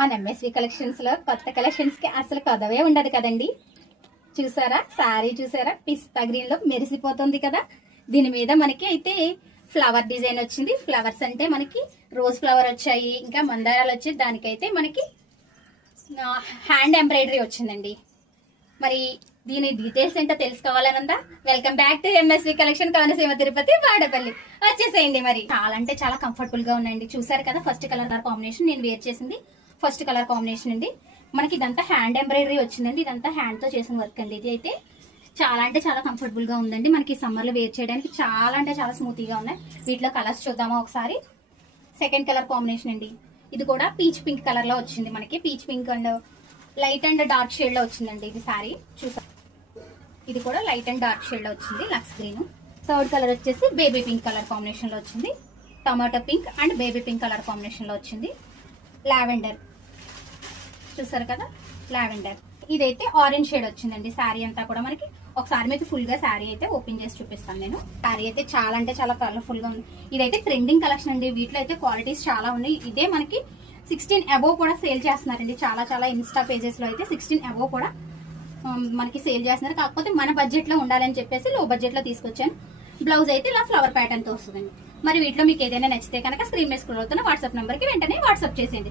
మన MSV collections లో కొత్త కలెక్షన్స్ కి అసలు కొదవే ఉండదు కదండి. చూసారా శారీ, చూసారా పిస్తా గ్రీన్ లో మెరిసిపోతుంది కదా. దీని మీద మనకి అయితే ఫ్లవర్ డిజైన్ వచ్చింది. ఫ్లవర్స్ అంటే మనకి రోజ్ ఫ్లవర్ వచ్చాయి, ఇంకా మందారాలు వచ్చి దానికైతే మనకి హ్యాండ్ ఎంబ్రాయిడరీ వచ్చిందండి. మరి దీని డీటెయిల్స్ ఏంటో తెలుసుకోవాలనుందా? Welcome back to MSV collection, Konaseema Tirupati Vadapalli. వచ్చేసేయండి. మరి చాలా అంటే చాలా కంఫర్టబుల్ గా ఉన్నాయండి. చూసారు కదా ఫస్ట్ కలర్ కాంబినేషన్ నేను వేర్ చేసింది ఫస్ట్ కలర్ కాంబినేషన్ అండి. మనకి ఇదంతా హ్యాండ్ ఎంబ్రాయిడరీ వచ్చిందండి. ఇదంతా హ్యాండ్ తో చేసిన వర్క్ అండి. ఇది అయితే చాలా అంటే చాలా కంఫర్టబుల్ గా ఉందండి. మనకి సమ్మర్ లో వేర్ చేయడానికి చాలా అంటే చాలా స్మూత్ గా ఉన్నాయి. వీటిలో కలర్స్ చూద్దామా ఒకసారి. సెకండ్ కలర్ కాంబినేషన్ అండి. ఇది కూడా పీచ్ పింక్ కలర్ లో వచ్చింది. మనకి peach pink and light and dark shade లో వచ్చిందండి. ఇది సారీ చూసా, ఇది కూడా లైట్ అండ్ డార్క్ షేడ్ లో వచ్చింది, లక్స్ గ్రీన్. థర్డ్ కలర్ వచ్చేసి బేబీ పింక్ కలర్ కాంబినేషన్ లో వచ్చింది. Tomato pink and baby pink colour combination లో వచ్చింది. లావెండర్ చూసారు కదా, లావెండర్. ఇదైతే ఆరెంజ్ షేడ్ వచ్చిందండి. శారీ అంతా కూడా మనకి ఒకసారి మీకు ఫుల్ గా శారీ అయితే ఓపెన్ చేసి చూపిస్తాను నేను. శారీ అయితే చాలా అంటే చాలా కలర్ఫుల్ గా ఉంది. ఇదైతే ట్రెండింగ్ కలెక్షన్ అండి. వీటిలో అయితే క్వాలిటీస్ చాలా ఉన్నాయి. ఇదే మనకి 16 అబోవ్ కూడా సేల్ చేస్తున్నారండి. చాలా చాలా ఇన్స్టా పేజెస్ లో అయితే 16 అబోవ్ కూడా మనకి సేల్ చేస్తున్నారు. కాకపోతే మన బడ్జెట్ లో ఉండాలని చెప్పేసి లో బడ్జెట్ లో తీసుకొచ్చాను. బ్లౌజ్ అయితే ఇలా ఫ్లవర్ ప్యాటర్న్ తో వస్తుందండి. మరి వీటిలో మీకు ఏదైనా నచ్చితే కనుక స్క్రీన్ మీద స్క్రోల్ అవుతున్న వాట్సాప్ నెంబర్ కి వెంటనే వాట్సాప్ చేసేయండి.